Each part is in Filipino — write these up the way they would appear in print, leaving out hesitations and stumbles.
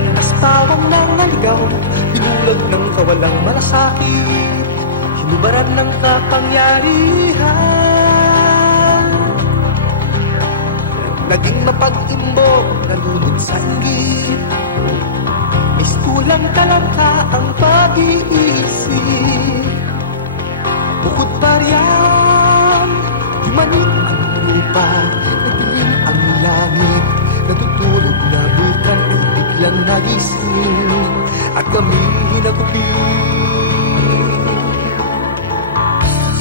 ng aspawang nangaligaw, binulag ng kawalang malasakit, hinubaran ng kapangyarihan. Naging mapag-imbok, nalunod sa inggit, mistulang talangka ang pag-iisip. Bukod pa riyan, yumanig ang lupa, nagdilim ang langit, natutulog na bukan ay biglang nagising, at kami hinagupin.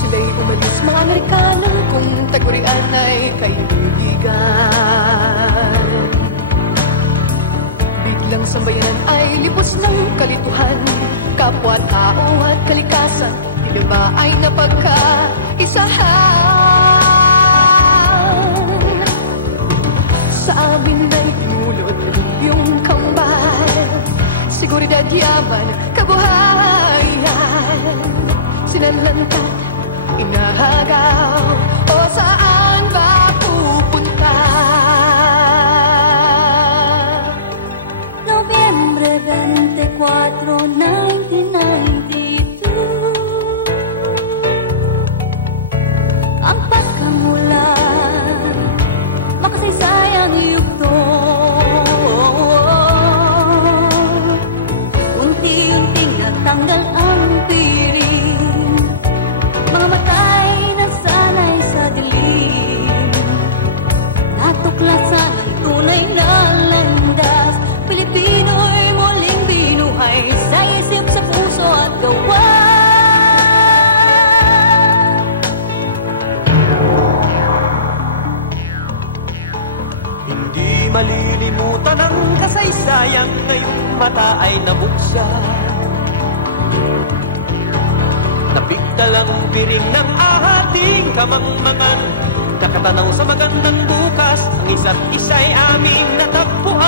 Sila'y umalis mga Amerikano kung tagurian ay kaibigan. Biglang sambayanan ay libos ng kalituhan, kapwa-tao at kalikasan, tila ba ay napagkaisahan. Sa amin ay mulot yung kambal, seguridad, yaman, kabuhayan, sinalantad, inahagaw, o saan ba pupunta? Nobyembre 24, 1992, ang pagkamulan, makasaysayang yugto. Unti-unting natanggal ang piring, mga matay na sanay sa dilim, natuklasan ang tunay na landas. Pilipino'y muling binuhay sa isip, sa puso at gawa. Hindi malilimutan ang kasaysayang ngayong mata ay nabuksan. Napigtalang piring ng ating kamangmangan, kakatanaw sa magandang bukas, ang isa't isa'y aming natagpuan.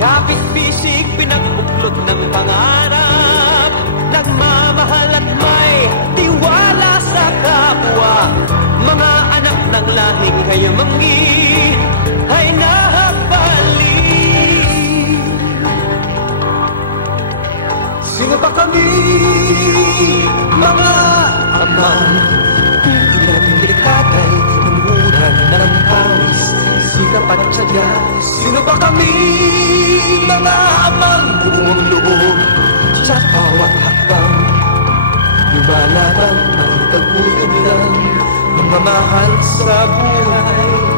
Kapit-bisig pinagbuklod ng pangarap, nagmamahal at may tiwala sa kapwa. Mga anak ng lahing kayamangi ay nahabali. Sino pa kami, mga amang, kung natin delikatay, namuran na ng pawis, sila patsadya. Sino pa kami, mga amang, buong loob, sa bawat hakbang, lumalaban ang taguyod ng mamahal sa buhay.